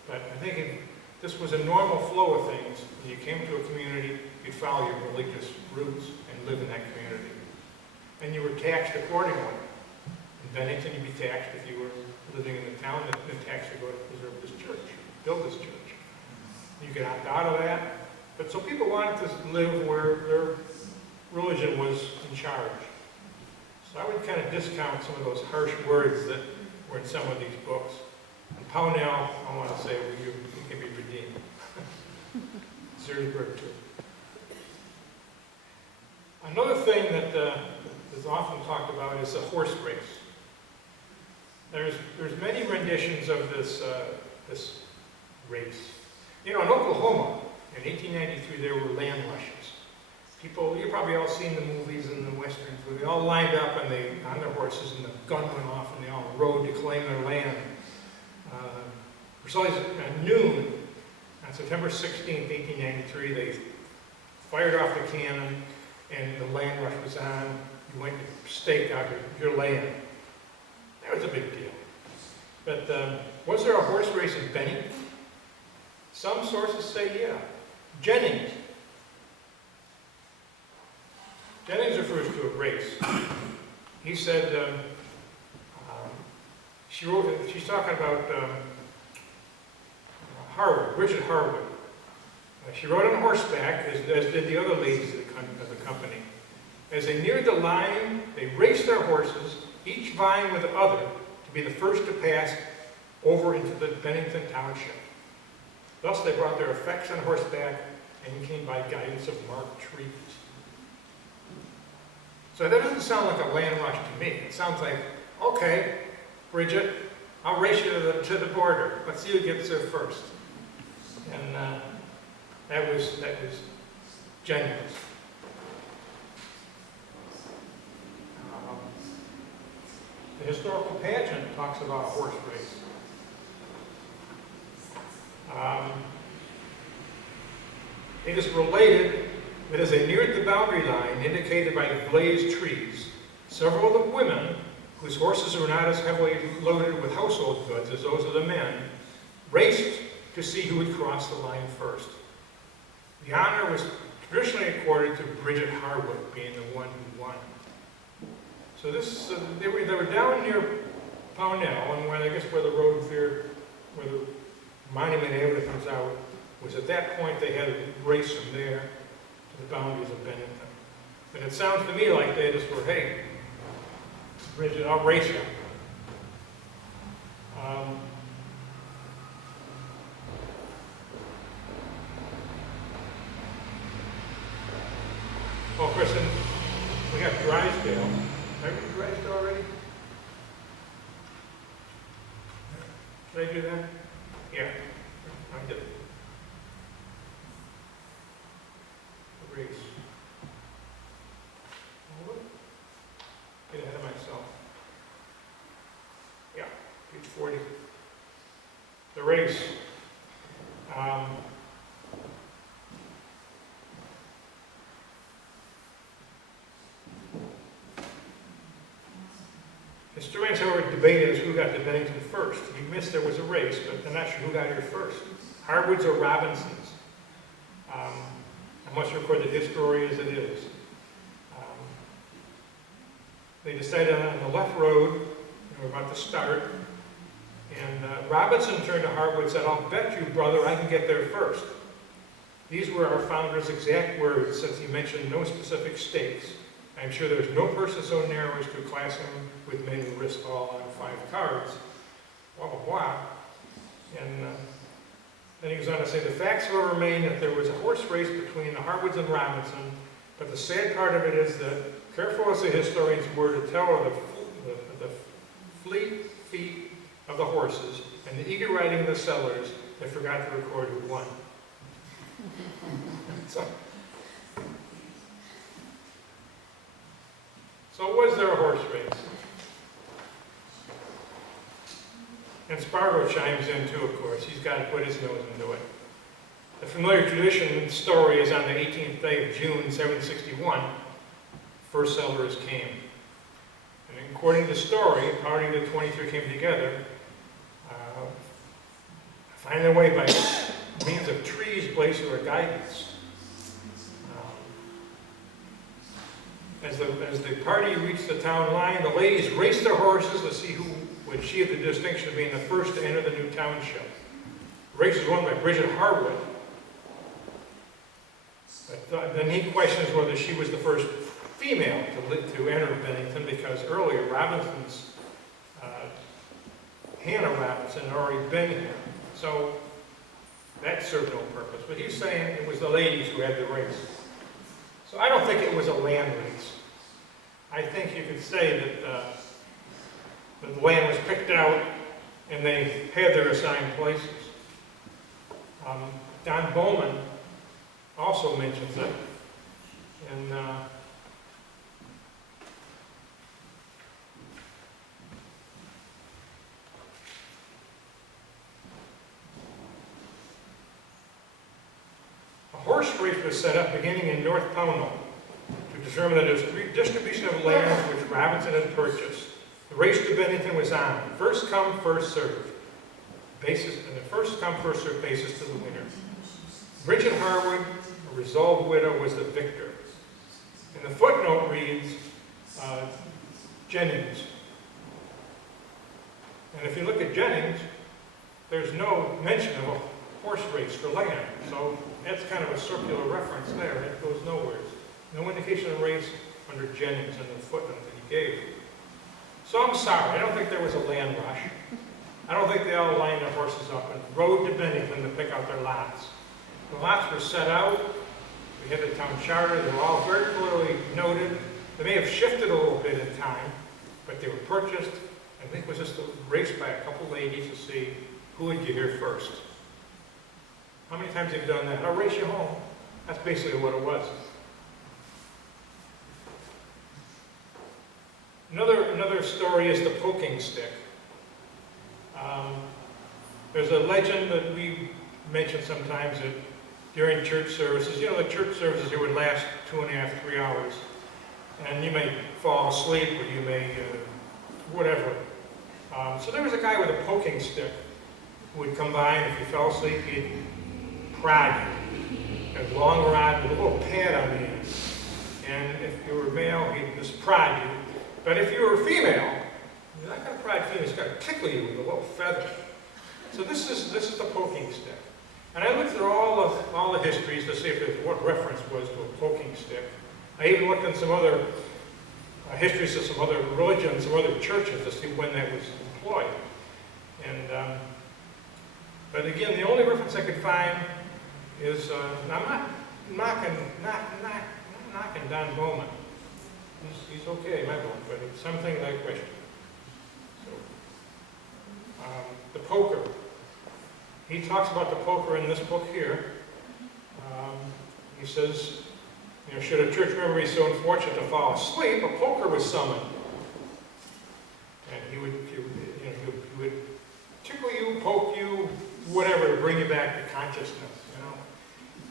But I think this was a normal flow of things. When you came to a community, you'd follow your religious roots and live in that community. And you were taxed accordingly. In Bennington, you'd be taxed if you were living in the town, the tax would go to preserve this church, build this church. You could opt out of that. But so people wanted to live where their religion was in charge. So I would kind of discount some of those harsh words that were in some of these books. And Pownell, I want to say, you can be redeemed. Searsburg, too. Another thing that is often talked about is a horse race. There's many renditions of this race. You know, in Oklahoma, in 1893, there were land rushes. People, you've probably all seen the movies and the westerns where they all lined up and on their horses and the gun went off and they all rode to claim their land. So at noon, on September 16th, 1893, they fired off the cannon and the land rush was on. You went to stake out your land. That was a big deal. But was there a horse race in Bennington? Some sources say yeah. Jennings. Jennings refers to a race. He said, she's talking about Harwood, Bridget Harwood. She rode on horseback, as did the other ladies of the company. As they neared the line, they raced their horses, each vying with the other to be the first to pass over into the Bennington Township. Thus they brought their effects on horseback and came by guidance of marked trees. So that doesn't sound like a land rush to me. It sounds like, okay, Bridget, I'll race you to the border. Let's see who gets there first. And that was Jennings. The historical pageant talks about a horse race. It is related that as they neared the boundary line indicated by the blazed trees, several of the women, whose horses were not as heavily loaded with household goods as those of the men, raced to see who would cross the line first. The honor was traditionally accorded to Bridget Harwood, being the one who won. So this, they were down near Pownell, and where the road veered, where the monument area comes out, was at that point they had to race from there to the boundaries of Bennington. And it sounds to me like they just were, hey, Bridget, I'll race you. Did I do that? Yeah, I did. The race. Get ahead of myself. Yeah, page 40. The race. Historians, however, debate as who got to Bennington first. You missed there was a race, but I'm not sure who got here first. Harwoods or Robinsons. I must record that his story as it is. They decided on the left road, and we're about to start, and Robinson turned to Harwood and said, "I'll bet you, brother, I can get there first." These were our founder's exact words, since he mentioned no specific stakes. I'm sure there's no person so narrow as to class him with men who risk all on 5 cards. Blah, blah, blah. And then he goes on to say, the facts however remain that there was a horse race between the Harwoods and Robinson, but the sad part of it is that, careful as the historians were to tell of the fleet feet of the horses and the eager riding of the sellers, they forgot to record who won. So was there a horse race? And Spargo chimes in too, of course. He's got to put his nose into it. The familiar tradition and story is on the 18th day of June, 761, first settlers came. And according to the story, a party of the 23 came together, find their way by means of trees placed for their guidance. As the party reached the town line, the ladies raced their horses to see who would achieve the distinction of being the first to enter the new township. The race was won by Bridget Harwood. But then he questions whether she was the first female to enter Bennington, because earlier Robinson's, Hannah Robinson had already been here. So that served no purpose. But he's saying it was the ladies who had the race. So I don't think it was a land race. I think you could say that the land was picked out and they had their assigned places. Don Bowman also mentions it. And a horse race was set up beginning in North Pownell to determine the distribution of lands which Robinson had purchased. The race to Bennington was on. First come, first served. Basis, and the first come, first served basis to the winner. Bridget Harwood, a resolved widow, was the victor. And the footnote reads, Jennings. And if you look at Jennings, there's no mention of a horse race for land. So that's kind of a circular reference there. It goes nowhere. No indication of race under Jennings in the footnote that he gave. So I'm sorry, I don't think there was a land rush. I don't think they all lined their horses up and rode to Bennington to pick out their lots. The lots were set out. We had the town charter. They were all very clearly noted. They may have shifted a little bit in time, but they were purchased. I think it was just a race by a couple ladies to see who would get here first. How many times have you done that? I'll race you home. That's basically what it was. Another story is the poking stick. There's a legend that we mention sometimes that during church services, the church services here would last 2.5, 3 hours. And you may fall asleep or you may, whatever. So there was a guy with a poking stick who would come by, and if you fell asleep, he'd prod you. A long rod with a little pad on the end. And if you were male, he'd just prod you. But if you were a female, you're not going to prod female, he's going to tickle you with a little feather. So this is the poking stick. And I looked through all the histories to see if what reference was to a poking stick. I even looked in some other histories of some other religions, some other churches to see when that was employed. And but again, the only reference I could find is, and I'm not knocking Don Bowman. He's okay, my book, but it's something like question. So, the poker. He talks about the poker in this book here. He says, should a church member be so unfortunate to fall asleep, a poker was summoned. And he would tickle you, poke you, whatever, to bring you back to consciousness,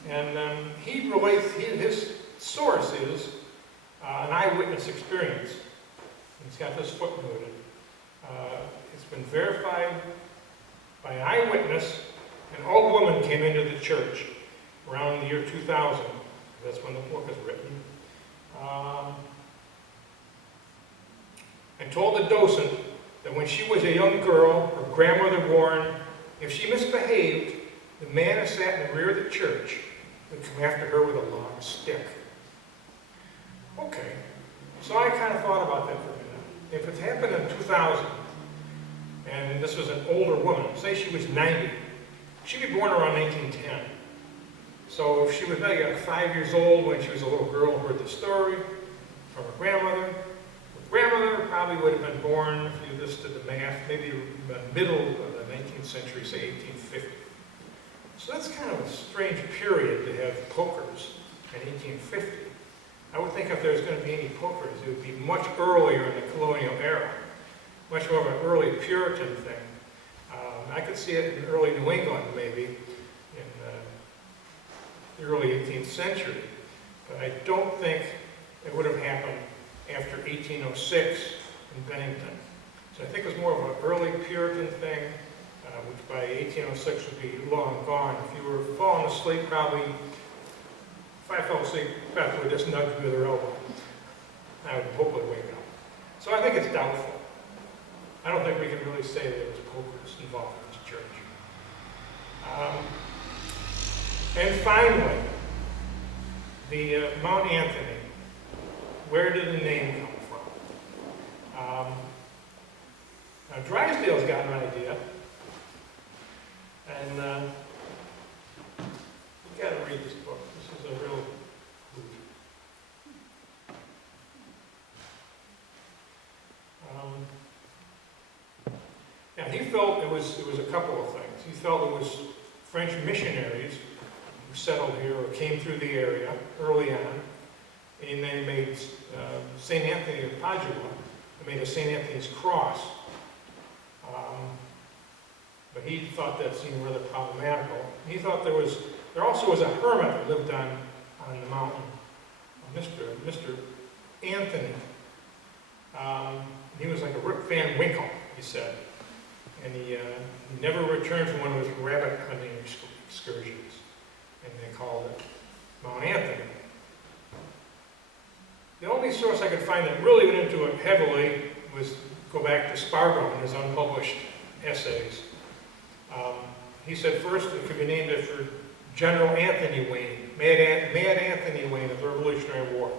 And he relates, his source is an eyewitness experience. He's got this footnoted. It's been verified by an eyewitness. An old woman came into the church around the year 2000. That's when the book is written. And told the docent that when she was a young girl, her grandmother warned, if she misbehaved, the man who sat in the rear of the church would come after her with a long stick. Okay, so I kind of thought about that for a minute. If it happened in 2000, and this was an older woman, say she was 90, she'd be born around 1910. So if she was maybe like 5 years old when she was a little girl and heard the story from her grandmother probably would have been born, if you just did the math, maybe the middle of the 19th century, say 1850. So that's kind of a strange period to have pokers in 1850. I would think if there was going to be any pokers, it would be much earlier in the colonial era, much more of an early Puritan thing. I could see it in early New England, maybe, in the early 18th century. But I don't think it would have happened after 1806 in Bennington. So I think it was more of an early Puritan thing, which by 1806 would be long gone. If you were falling asleep, probably, if I fell asleep, Beth would just nudge me with her elbow. I would hopefully wake up. So I think it's doubtful. I don't think we can really say that there was pokers involved in this church. And finally, the Mount Anthony. Where did the name come from? Now Drysdale's got an idea, and you got to read this book. This is a real hoot. Now he felt it was a couple of things. He felt it was French missionaries who settled here or came through the area early on, and they made St. Anthony of Padua. They made a St. Anthony's cross. But he thought that seemed rather problematical. He thought there also was a hermit that lived on the mountain, Mr. Anthony. He was like a Rip Van Winkle, he said. And he never returned from one of his rabbit hunting excursions. And they called it Mount Anthony. The only source I could find that really went into it heavily was go back to Spargo and his unpublished essays. He said first it could be named after General Anthony Wayne, Mad Anthony Wayne of the Revolutionary War.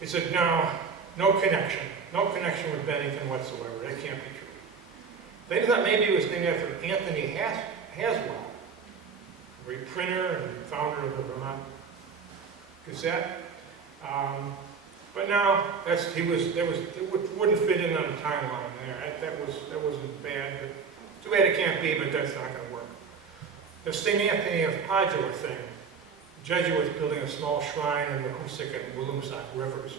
He said, no connection with Bennington whatsoever. That can't be true. Then he thought maybe it was named after Anthony Haswell, a reprinter and founder of the Vermont Gazette. But now it wouldn't fit in on the timeline there. That wasn't bad. But too bad it can't be, but that's not going to work. The St. Anthony of Padua thing. The Jesuits building a small shrine in the Hoosick and Williamstock rivers.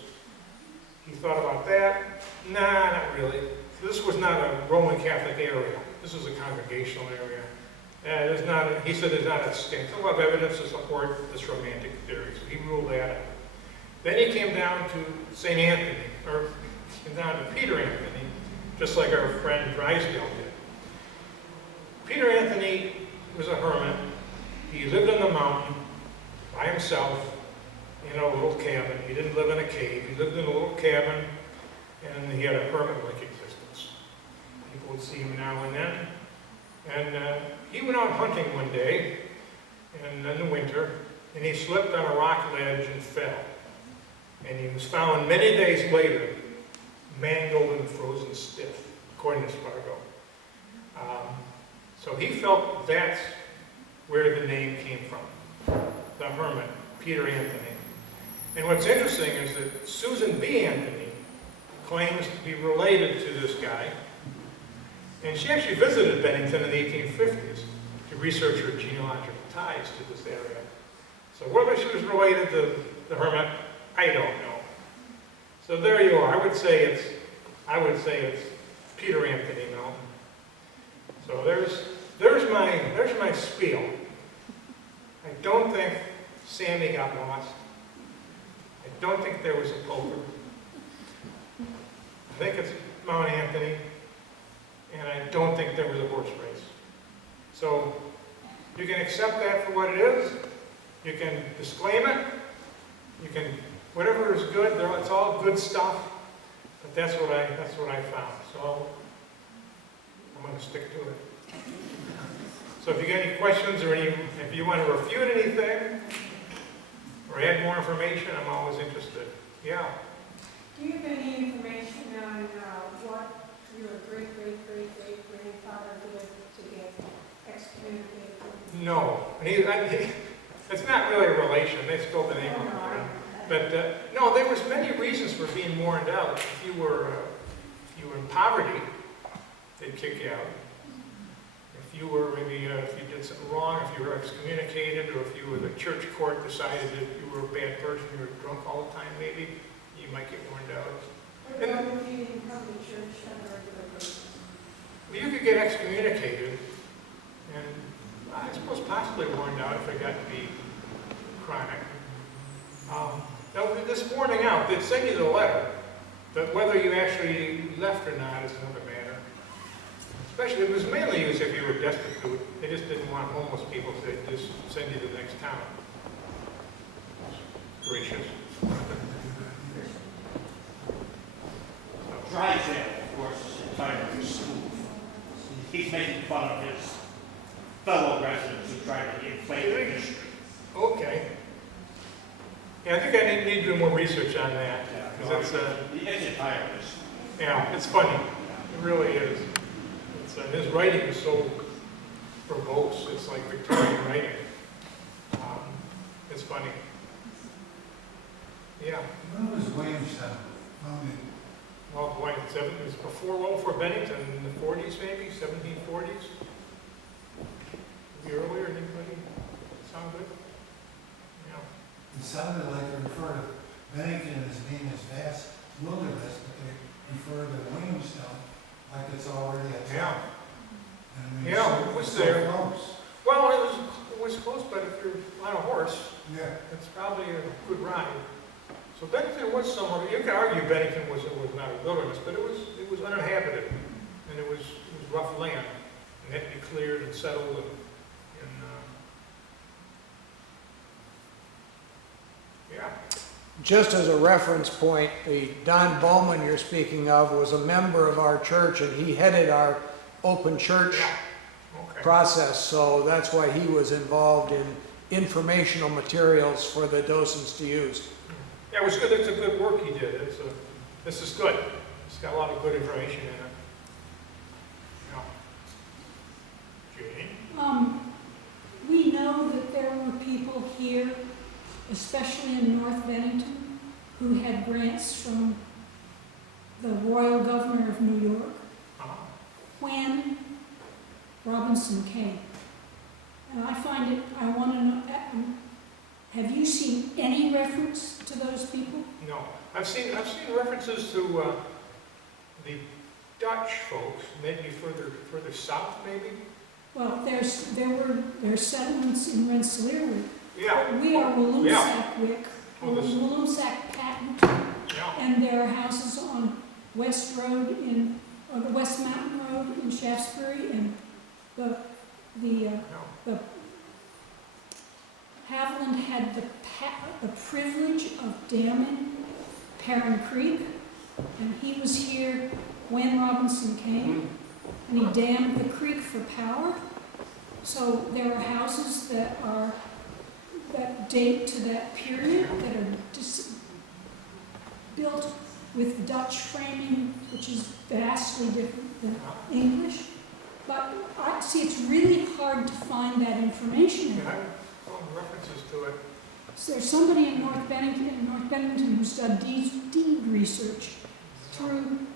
He thought about that. Nah, not really. This was not a Roman Catholic area. This was a congregational area. He said there's not a scintilla of evidence to support this romantic theory, so he ruled that out. Then he came down to St. Anthony, or came down to Peter Anthony, just like our friend Drysdale did. Peter Anthony was a hermit. He lived on the mountain by himself in a little cabin. He didn't live in a cave. He lived in a little cabin, and he had a hermit-like existence. People would see him now and then. And he went out hunting one day, in the winter, and he slipped on a rock ledge and fell. And he was found many days later, mangled and frozen stiff, according to Spargo. So he felt that's where the name came from, the hermit, Peter Anthony. And what's interesting is that Susan B. Anthony claims to be related to this guy. And she actually visited Bennington in the 1850s to research her genealogical ties to this area. So whether she was related to the hermit, I don't know. So there you are. I would say it's Peter Anthony Mountain. So there's my spiel. I don't think Sandy got lost. I don't think there was a poker. I think it's Mount Anthony, and I don't think there was a horse race. So you can accept that for what it is. You can disclaim it. You can, whatever is good, it's all good stuff. But that's what I found. So I'm going to stick to it. So if you get any questions or if you want to refute anything or add more information, I'm always interested. Yeah. Do you have any information on what your great-great-great-great-grandfather did to get excommunicated? No. It's not really a relation. They spelled the name wrong. But no, there was many reasons for being mourned out. If you were in poverty, they'd kick you out. If you were if you did something wrong, if you were excommunicated, or if the church court decided that you were a bad person, you were drunk all the time, maybe you might get mourned out. What about if you didn't come to church on a regular basis? Well, you could get excommunicated, and I suppose possibly warned out if it got to be chronic. Now, this warning out, they'd send you the letter, but whether you actually left or not is another matter. Especially, it was mainly used if you were destitute. They just didn't want homeless people, so they'd just send you to the next town. Gracious. Drysdale, of course, is entirely school. He's making fun of his fellow residents who try to inflate the history. Okay. Yeah, I think I need to do more research on that. Yeah, It's entirely. yeah, it's funny. It really is. His writing is so verbose. It's like Victorian writing. It's funny. Yeah. When was Williamstown founded? Well, boy, it was before Bennington, in the 40s maybe, 1740s. Maybe earlier, anybody sound good? Yeah. It sounded like they referred to Bennington as being this vast wilderness, but they refer to Williamstown like it's already a town. And I mean, Yeah, it was there. Close. Well, it was close, but if you're on a horse, Yeah. it's probably a good ride. So Bennington was somewhere. You can argue Bennington was not a wilderness, but it was uninhabited, and it was rough land, and had to be cleared and settled. And yeah. Just as a reference point, the Don Bowman you're speaking of was a member of our church, and he headed our open church Okay. process, so that's why he was involved in informational materials for the docents to use. Yeah, it was good. It's a good work he did. This is good. It's got a lot of good information in it. Yeah. Jane? We know that there were people here, especially in North Bennington, who had grants from the Royal Governor of New York when Robinson came. And I want to know, have you seen any reference to those people? No. I've seen references to the Dutch folks, maybe further south, maybe. Well, there were settlements in Rensselaer. Yeah. We are Walloomsac-Wick, Oh, this- Walloomsac-Patent, Yeah. and there are houses on West Road or the West Mountain Road in Shaftesbury, and No. Haviland had the privilege of damming Perrin Creek, and he was here when Robinson came, and he dammed the creek for power. So there are houses that date to that period, that are built with Dutch framing, which is vastly different than English. But it's really hard to find that information. Yeah, I found references to it. So there's somebody in North Bennington who's done deed research from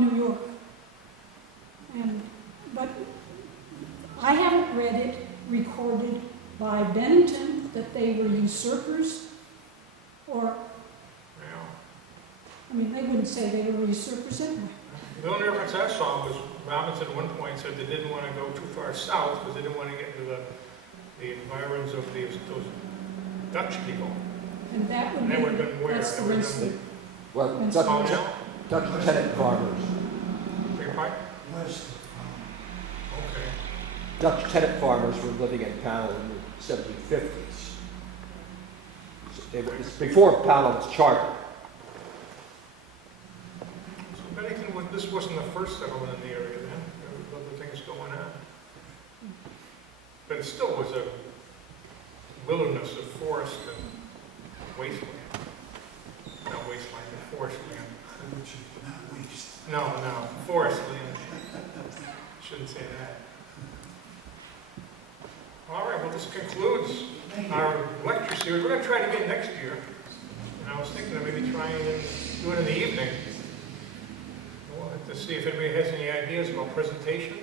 New York. And But I haven't read it recorded by Bennington that they were usurpers, or, Well, I mean, they wouldn't say they were usurpers anyway. the only reference I saw was Robinson at one point said they didn't want to go too far south because they didn't want to get into the environs of those Dutch people. And that would And that would have been be, where? that's the That would have rest been- of Well, That's Dutch, Oh, now? Dutch tenant farmers. Beg your pardon? West of, Okay. Dutch tenant farmers were living in Powell in the 1750s. It was before Powell was chartered. So Bennington, this wasn't the first settlement in the area then. There were other things going on. But it still was a wilderness of forest and wasteland. Not wasteland, but forest land. which is not waste. No, forest land. Shouldn't say that. All right, well, this concludes our lecture series. We're going to try to get next year. And I was thinking of maybe trying to do it in the evening. We'll have to see if anybody has any ideas about presentations.